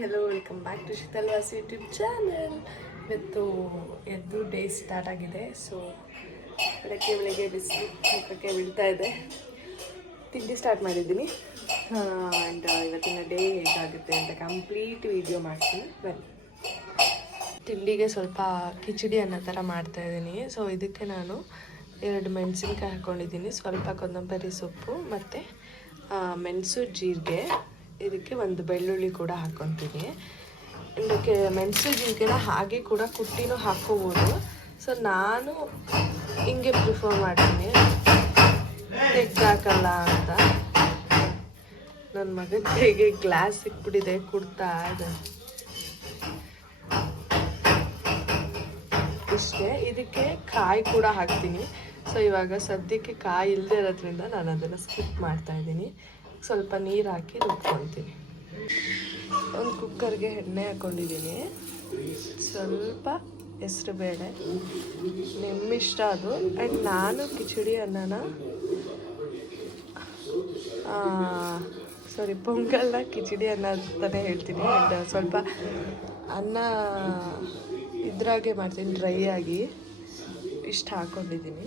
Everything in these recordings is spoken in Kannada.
ಹೆಲೋ ವೆಲ್ಕಮ್ ಬ್ಯಾಕ್ ಟು ಶೀತಲ್ವಾಸ್ ಯೂಟ್ಯೂಬ್ ಚಾನಲ್. ಇವತ್ತು ಎದ್ದು ಡೇ ಸ್ಟಾರ್ಟ್ ಆಗಿದೆ. ಸೊ ಬೆಳಗ್ಗೆ ಬಿಸಿಲು ಮುಖಕ್ಕೆ ಬೀಳ್ತಾ ಇದೆ. ತಿಂಡಿ ಸ್ಟಾರ್ಟ್ ಮಾಡಿದ್ದೀನಿ. ಆ್ಯಂಡ್ ಇವತ್ತಿನ ಡೇ ಹೇಗಾಗುತ್ತೆ ಅಂತ ಕಂಪ್ಲೀಟ್ ವಿಡಿಯೋ ಮಾಡ್ತೀನಿ ಬನ್ನಿ. ತಿಂಡಿಗೆ ಸ್ವಲ್ಪ ಕಿಚಡಿ ಅನ್ನೋ ಥರ ಮಾಡ್ತಾಯಿದ್ದೀನಿ. ಸೊ ಇದಕ್ಕೆ ನಾನು 2 ಮೆಣಸಿನ್ಕಾಯಿ ಹಾಕ್ಕೊಂಡಿದ್ದೀನಿ, ಸ್ವಲ್ಪ ಕೊತ್ತಂಬರಿ ಸೊಪ್ಪು ಮತ್ತು ಮೆಣಸು ಜೀರಿಗೆ. ಇದಕ್ಕೆ 1 ಬೆಳ್ಳುಳ್ಳಿ ಕೂಡ ಹಾಕ್ಕೊತೀನಿ. ಇದಕ್ಕೆ ಮೆಣಸು ಜೀರಿಗೆನ ಹಾಗೆ ಕೂಡ ಕುಟ್ಟಿನೂ ಹಾಕ್ಕೋಬೋದು. ಸೊ ನಾನು ಹಿಂಗೆ ಪ್ರಿಫರ್ ಮಾಡ್ತೀನಿ, ತೆಗ್ದಾಕಲ್ಲ ಅಂತ. ನನ್ನ ಮಗನ ಹೇಗೆ ಗ್ಲಾಸ್ ಸಿಕ್ಬಿಟ್ಟಿದೆ, ಕುಡ್ತಾ ಇದೆ ಇಷ್ಟೇ. ಇದಕ್ಕೆ ಕಾಯಿ ಕೂಡ ಹಾಕ್ತೀನಿ. ಸೊ ಇವಾಗ ಸದ್ಯಕ್ಕೆ ಕಾಯಿ ಇಲ್ಲದೆ ಇರೋದ್ರಿಂದ ನಾನು ಅದನ್ನು ಸ್ಕಿಪ್ ಮಾಡ್ತಾಯಿದ್ದೀನಿ. ಸ್ವಲ್ಪ ನೀರು ಹಾಕಿ ರುಬ್ಕೊತೀನಿ. ಒಂದು ಕುಕ್ಕರ್ಗೆ ಎಣ್ಣೆ ಹಾಕ್ಕೊಂಡಿದ್ದೀನಿ, ಸ್ವಲ್ಪ ಹೆಸರುಬೇಳೆ, ನಿಮ್ಮಿಷ್ಟ ಅದು. ಆ್ಯಂಡ್ ನಾನು ಕಿಚಡಿ ಅನ್ನನ ಪೊಂಗಲ್ನ ಕಿಚಡಿ ಅನ್ನ ಅಂತಲೇ ಹೇಳ್ತೀನಿ. ಆ್ಯಂಡ್ ಸ್ವಲ್ಪ ಅನ್ನ ಇದ್ರಾಗೆ ಮಾಡ್ತೀನಿ, ಡ್ರೈ ಆಗಿ. ಇಷ್ಟು ಹಾಕ್ಕೊಂಡಿದ್ದೀನಿ.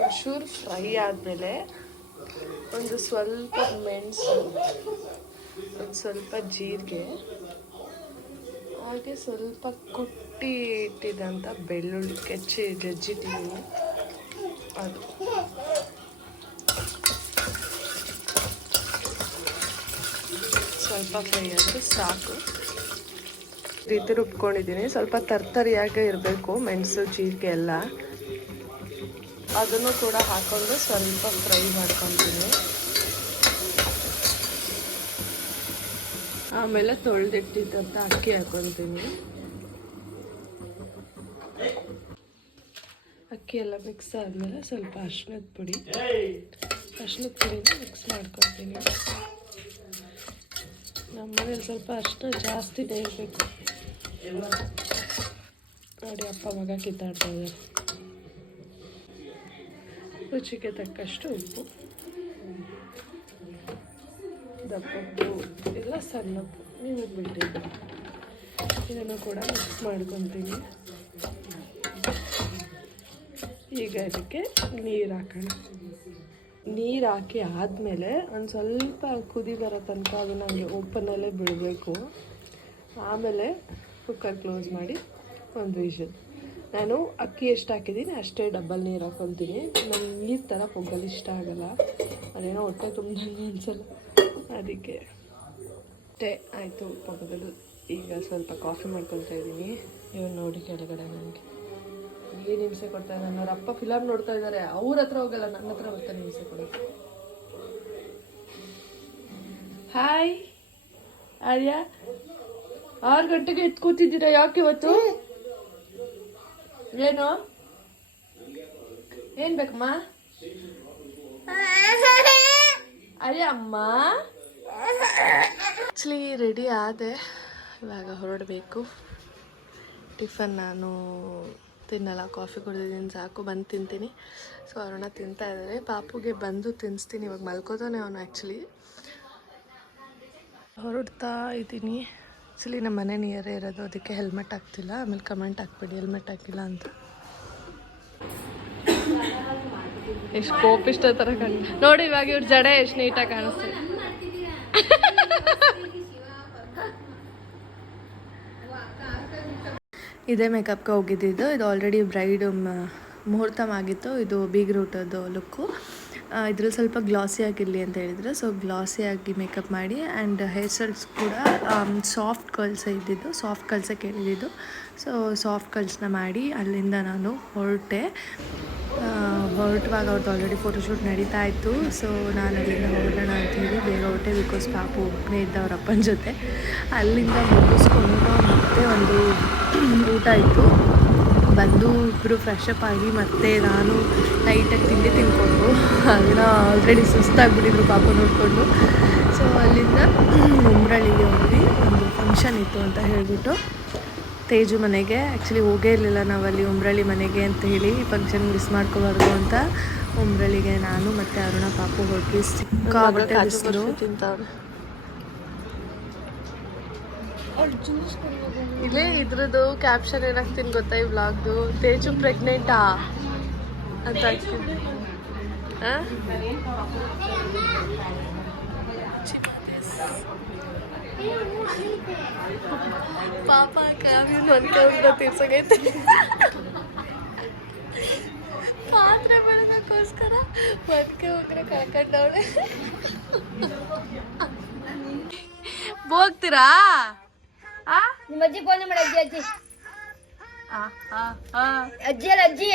ಒಂಚೂರು ಫ್ರೈ ಆದಮೇಲೆ ಒಂದು ಸ್ವಲ್ಪ ಮೆಣಸು, ಒಂದು ಸ್ವಲ್ಪ ಜೀರಿಗೆ, ಹಾಗೆ ಸ್ವಲ್ಪ ಕುಟ್ಟಿ ಇಟ್ಟಿದಂಥ ಬೆಳ್ಳುಳ್ಳಿ ಜಜ್ಜಿಟ್ಟಿದ್ದೀನಿ, ಅದು. ಸ್ವಲ್ಪ ಫ್ರೈ ಆದರೆ ಸಾಕು. ರೀತಿ ರುಬ್ಕೊಂಡಿದ್ದೀನಿ. ಸ್ವಲ್ಪ ತರ್ತರಿಯಾಗೆ ಇರಬೇಕು ಮೆಣಸು ಜೀರಿಗೆ ಎಲ್ಲ. ಅದನ್ನು ಕೂಡ ಹಾಕ್ಕೊಂಡು ಸ್ವಲ್ಪ ಫ್ರೈ ಮಾಡ್ಕೊತೀನಿ. ಆಮೇಲೆ ತೊಳೆದಿಟ್ಟಿದ್ದಂಥ ಅಕ್ಕಿ ಹಾಕ್ಕೊತೀನಿ. ಅಕ್ಕಿ ಎಲ್ಲ ಮಿಕ್ಸ್ ಆದಮೇಲೆ ಸ್ವಲ್ಪ ಅರಿಶಿಣದ ಪುಡಿನ ಮಿಕ್ಸ್ ಮಾಡ್ಕೊತೀನಿ. ನಮ್ಮನೇಲಿ ಸ್ವಲ್ಪ ಅರಿಶಿಣ ಜಾಸ್ತಿನೇ ಇರಬೇಕು. ನೋಡಿ, ಅಪ್ಪ ಮಗ ಕಿತ್ತಾಡ್ತಾ ಇದ್ದಾರೆ. ರುಚಿಗೆ ತಕ್ಕಷ್ಟು ಉಪ್ಪು, ದಪ್ಪು ಇಲ್ಲ ಸಣ್ಣ ಉಪ್ಪು, ನೀವು ಬಿಡಿ. ಇದನ್ನು ಕೂಡ ಮಿಕ್ಸ್ ಮಾಡ್ಕೊತೀನಿ. ಈಗ ಇದಕ್ಕೆ ನೀರು ಹಾಕೋಣ. ನೀರು ಹಾಕಿ ಆದಮೇಲೆ ಒಂದು ಸ್ವಲ್ಪ ಕುದಿ ಬರೋ ತನಕ ಅದನ್ನು ಹಂಗೆ ಓಪನಲ್ಲೇ ಬಿಡಬೇಕು. ಆಮೇಲೆ ಕುಕ್ಕರ್ ಕ್ಲೋಸ್ ಮಾಡಿ 1 ವಿಷಲ್. ನಾನು ಅಕ್ಕಿ ಎಷ್ಟು ಹಾಕಿದ್ದೀನಿ ಅಷ್ಟೇ ಡಬಲ್ ನೀರು ಹಾಕ್ಕೊತೀನಿ. ನನಗೆ ನೀರು ಥರ ಪೊಂಗಲ್ ಇಷ್ಟ ಆಗೋಲ್ಲ, ಅದೇನೋ ಹೊಟ್ಟೆ ತುಂಬ್ದಂಗೆ ಅನಿಸಲ್ಲ, ಅದಕ್ಕೆ ಅಷ್ಟೇ. ಆಯಿತು ಪೊಂಗಲು. ಈಗ ಸ್ವಲ್ಪ ಕಾಫಿ ಮಾಡ್ಕೊತಾ ಇದ್ದೀನಿ. ಇವ್ರು ನೋಡಿ ಕೆಳಗಡೆ ನನಗೆ ಏನು ಹಿಂಸೆ ಕೊಡ್ತಾ ಇದ್ದಾರೆ. ಅವ್ರ ಅಪ್ಪ ಫಿಲಮ್ ನೋಡ್ತಾ ಇದ್ದಾರೆ, ಅವ್ರ ಹತ್ರ ಹೋಗಲ್ಲ, ನನ್ನ ಹತ್ರ ಬರ್ತಾನೆ ಹಿಂಸೆ ಕೊಡೋದು. ಹಾಯ್ ಆರ್ಯ, 6 ಗಂಟೆಗೆ ಎತ್ಕೋತಿದ್ದೀರಾ, ಯಾಕೆ ಇವತ್ತು? ಏನು ಬೇಕಮ್ಮ? ಅರೆ ಅಮ್ಮ, ಆ್ಯಕ್ಚುಲಿ ರೆಡಿ ಆದೆ, ಇವಾಗ ಹೊರಡಬೇಕು. ಟಿಫನ್ ನಾನು ತಿನ್ನಲ್ಲ, ಕಾಫಿ ಕುಡಿದಿದ್ದೀನಿ, ಸಾಕು. ಬಂದು ತಿಂತೀನಿ. ಸೊ ಅವ್ರನ್ನ ತಿಂತಾ ಇದ್ದಾರೆ. ಪಾಪುಗೆ ಬಂದು ತಿನ್ನಿಸ್ತೀನಿ. ಇವಾಗ ಮಲ್ಕೋತಾನೆ ಅವನು. ಆ್ಯಕ್ಚುಲಿ ಹೊರಡ್ತಾ ಇದ್ದೀನಿ. ಆ್ಯಕ್ಚುಲಿ ನಮ್ಮ ಮನೆ ನಿಯರೇ ಇರೋದು, ಅದಕ್ಕೆ ಹೆಲ್ಮೆಟ್ ಹಾಕ್ತಿಲ್ಲ. ಆಮೇಲೆ ಕಮೆಂಟ್ ಹಾಕ್ಬೇಡಿ ಹೆಲ್ಮೆಟ್ ಹಾಕಿಲ್ಲ ಅಂತ. ಎಷ್ಟು ಕೋಪಿಷ್ಟ ಥರ ನೋಡಿ. ಇವಾಗ ಇವ್ರ ಜಡೆ ಎಷ್ಟು ನೀಟಾಗಿ ಕಾಣಿಸ್ತಾರೆ. ಇದೇ ಮೇಕಪ್ಗೆ ಹೋಗಿದ್ದಿದ್ದು. ಇದು ಆಲ್ರೆಡಿ ಬ್ರೈಡ್ ಮುಹೂರ್ತ ಆಗಿತ್ತು. ಇದು ಬೀಗ್ ರೂಟದ್ದು ಲುಕ್ಕು. ಇದ್ರಲ್ಲಿ ಸ್ವಲ್ಪ ಗ್ಲಾಸಿ ಆಗಿರಲಿ ಅಂತ ಹೇಳಿದ್ರು. ಸೊ ಗ್ಲಾಸಿಯಾಗಿ ಮೇಕಪ್ ಮಾಡಿ. ಆ್ಯಂಡ್ ಹೇರ್ ಸ್ಟೈಲ್ಸ್ ಕೂಡ ಸಾಫ್ಟ್ ಕರ್ಲ್ಸೇ ಇದ್ದಿದ್ದು, ಸಾಫ್ಟ್ ಕರ್ಲ್ಸೇ ಕೇಳಿದ್ದು. ಸೊ ಸಾಫ್ಟ್ ಕರ್ಲ್ಸ್ನ ಮಾಡಿ ಅಲ್ಲಿಂದ ನಾನು ಹೊರಟುವಾಗ ಅವ್ರದ್ದು ಆಲ್ರೆಡಿ ಫೋಟೋಶೂಟ್ ನಡೀತಾ ಇತ್ತು. ಸೊ ನಾನು ಅಲ್ಲಿಂದ ಹೊರಡೋಣ ಅಂಥೇಳಿ ಬೇಗ ಹೊರಟೆ. ಬಿಕಾಸ್ ಪಾಪು ಒಬ್ಬನೇ ಇದ್ದ ಅವ್ರ ಅಪ್ಪನ ಜೊತೆ. ಅಲ್ಲಿಂದ ಮುಗಿಸ್ಕೊಂಡು ಮತ್ತೆ ಒಂದು ಊಟ ಇತ್ತು. ಬಂದು ಇಬ್ಬರು ಫ್ರೆಶ್ ಅಪ್ ಆಗಿ ಮತ್ತೆ ನಾನು ಲೈಟಾಗಿ ತಿಂಡಿ ತಿನ್ಕೊಂಡು, ಅದನ್ನು ಆಲ್ರೆಡಿ ಸುಸ್ತಾಗ್ಬಿಟ್ಟಿದ್ರು ಪಾಪ ನೋಡಿಕೊಂಡು. ಸೊ ಅಲ್ಲಿಂದ ಉಮ್ರಳ್ಳಿಗೆ ಹೋದ್ವಿ. ಒಂದು ಫಂಕ್ಷನ್ ಇತ್ತು ಅಂತ ಹೇಳಿಬಿಟ್ಟು ತೇಜು ಮನೆಗೆ. ಆ್ಯಕ್ಚುಲಿ ಹೋಗೇ ಇರಲಿಲ್ಲ ನಾವಲ್ಲಿ ಉಮ್ರಳ್ಳಿ ಮನೆಗೆ ಅಂತ ಹೇಳಿ, ಫಂಕ್ಷನ್ ಮಿಸ್ ಮಾಡ್ಕೋಬಾರ್ದು ಅಂತ ಉಮ್ರಳ್ಳಿಗೆ ನಾನು ಮತ್ತು ಅರುಣ ಪಾಪು ಹೋಗಿ ಸಿಕ್ಕಾಬಟ್ಟೆ ಬಿಸಿಲು. ಇಲ್ಲೇ ಇದ್ರದ್ದು ಕ್ಯಾಪ್ಷನ್ ಏನಾಗ್ತೀನಿ ಗೊತ್ತಾ ಈ ವ್ಲಾಗ್ದು, ತೇಜು ಪ್ರೆಗ್ನೆಂಟಾ ಅಂತ ಹಾಕ್ತೀನಿ. ಪಾಪ ಕಾವ್ಯನ ಅನ್ಕೊಂಡ್ರ ತೀರ್ಸೋಗೈತೆ, ಪಾತ್ರೆ ಬೆಳಗೋಸ್ಕರ ಒನ್ಕೆ ಹೋಗ್ರೆ ಕಳ್ಕೊಂಡವಳೆ. ಹೋಗ್ತೀರಾ? ನಿಮ್ಮ ಅಜ್ಜಿ ಫೋನ್ ಮಾಡಿ. ಅಜ್ಜಿ ಅಜ್ಜಿ ಅಲ್ಲ, ಅಜ್ಜಿ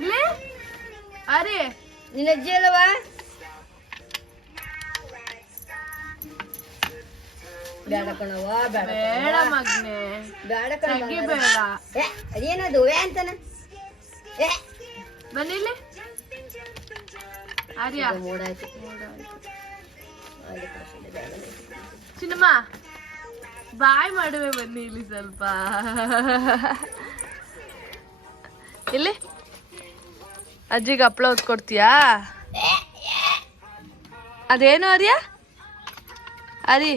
ಇಲ್ಲಿ ಅರೆ ನಿನ್ನ ಅಜ್ಜಿ ಅಲ್ಲವಾ? ಬೇಡ ಕಣವ, ಬೇಡ ಮಗ್ನೆ, ಬೇಡ ಕಣ, ಬೇಡ. ಅದೇನದು ಅಂತಾನ. ಬನ್ನಿಲ್ಲಿ ಆರ್ಯ, ಮೂಡಾಯ್ತು ಚಿನ್ನಮ್ಮ ಬಾಯ್ ಮಾಡುವೆ, ಬನ್ನಿ ಇಲ್ಲಿ ಸ್ವಲ್ಪ. ಇಲ್ಲಿ ಅಜ್ಜಿಗೆ ಹಪ್ಳ ಹೊತ್ಕೊಡ್ತೀಯಾ? ಅದೇನು ಆರ್ಯ? ಅರಿ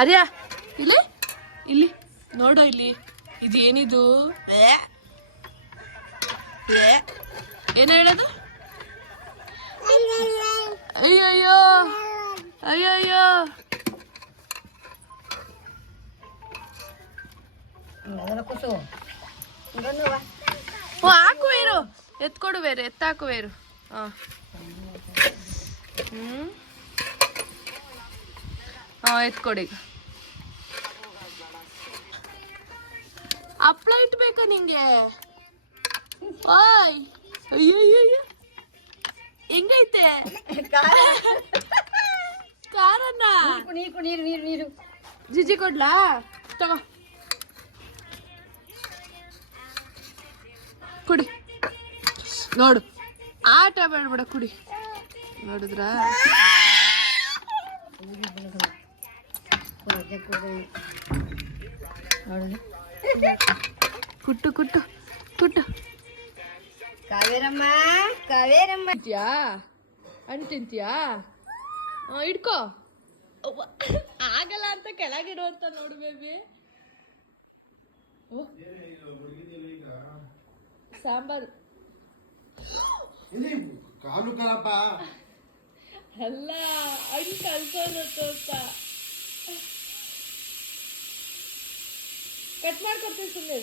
ಅರ್ಯ ಇಲ್ಲಿ ಇಲ್ಲಿ ನೋಡು, ಇಲ್ಲಿ ಇದು ಏನಿದು? ಏನು ಹೇಳೋದು? ಅಯ್ಯಯ್ಯೋ ಅಯ್ಯಯ್ಯೋ, ಹಾಕುವೇರು, ಎತ್ಕೊಡುವೇರು, ಎತ್ತಾಕುವೇರು. ಎತ್ಕೊಡಿ. ಹಪ್ಳ ಇಟ್ಬೇಕಾ ನಿಂಗೆ? ಓಯ್ ಅಯ್ಯಯ್ಯಯ್ಯ, ಹೆಂಗೈತೆ ಖಾರನ್ನ? ನೀರು ನೀರು ನೀರು ನೀರು ಜಿಜಿ ಕೊಡ್ಲಾ? ತಗೋ ಕುಡಿ. ನೋಡು, ಆಟ ಬೇಡಬೇಡ, ಕುಡಿ. ನೋಡಿದ್ರ ಕುಟ್ಟು ಕುಟ್ಟು ಕುಟ್ಟು. ಕಾವೇರಮ್ಮ, ಕಾವೇರಮ್ಮ ತಿಂತೀಯಾ? ಹಣ್ಣು ತಿಂತೀಯಾ? ಇಡ್ಕೋ. ಆಗಲ್ಲ ಅಂತ ಕೆಳಗಿಡುವಂತ ನೋಡು ಬೇಬಿ. ಸಾಂಬಾರು ಕಾಲು ಕಲಪ ಅಲ್ಲ, ಹಣ್ಣು ಕಲ್ಸೋದು ಅಂತ. ಕಟ್ ಮಾಡ್ಕೊಡ್ತೀನಿ ಸುಮ್ಮನೆ.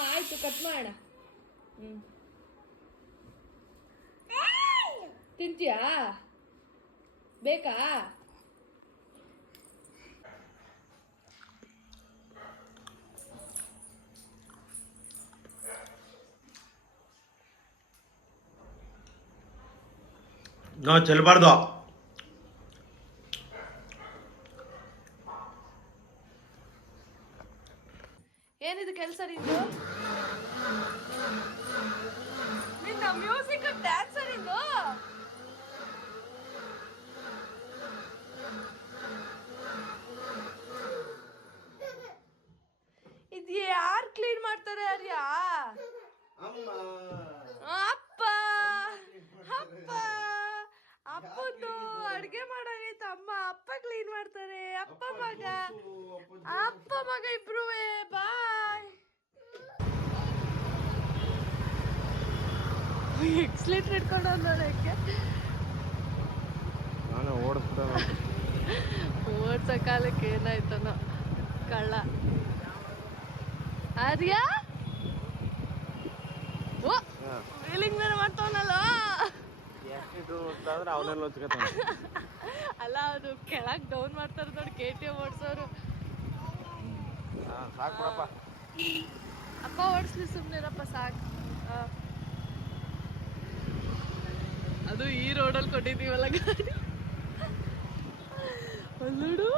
ಆಯ್ತು, ಕಟ್ ಮಾಡೋಣ. ತಿಂತೀಯಾ? ಬೇಕಾ? ನಾವು ಚೆಲ್ಲಬಾರ್ದು. ಏನಿದು ಕೆಲಸ ನಿಂದು? ನಿನ್ನ ಮ್ಯೂಸಿಕ್ ಡ್ಯಾನ್ಸರ್ ಇದು? ಇದು ಯಾರು ಕ್ಲೀನ್ ಮಾಡ್ತಾರೆ? ಆರ್ಯ ಅಪ್ಪ, ಅಪ್ಪ ಅಪ್ಪಂದು ಅಡ್ಗೆ ಮಾಡಾಗೈತ. ಅಮ್ಮ ಅಪ್ಪ ಕ್ಲೀನ್ ಮಾಡ್ತಾರೆ. ಅಪ್ಪ ಮಗ, ಅಪ್ಪ ಮಗ ಇಬ್ರು. ಬಾಯ್. ಎಕ್ಸ್ಲೇಟರ್ ಇಟ್ಕೊಂಡು ನೋಡಕ್ಕೆ ನಾನು ಓಡ್ಸೋ ಕಾಲಕ್ಕೆ ಏನಾಯ್ತನೋ ಕಳ್ಳ. ಆರ್ಯ ಓ ಫೀಲಿಂಗ್ ಬೇರೆ ಮಾಡ್ತಾವನಲ್ಲ. ಅಲ್ಲ, ಅದು ಕೆಳಗ್ ಡೌನ್ ಮಾಡ್ತಾರ ನೋಡಿ, KTM ಓಡ್ಸೋರು. ಅಪ್ಪ ಓಡಿಸ್ಲಿ, ಸುಮ್ಮನಿರಪ್ಪ, ಸಾಕು. ಅದು ಈ ರೋಡಲ್ಲಿ ಕೊಟ್ಟಿದ್ದೀವಲ್ಲ ಗಾಡಿ. ಅಲ್ಲೋಡು.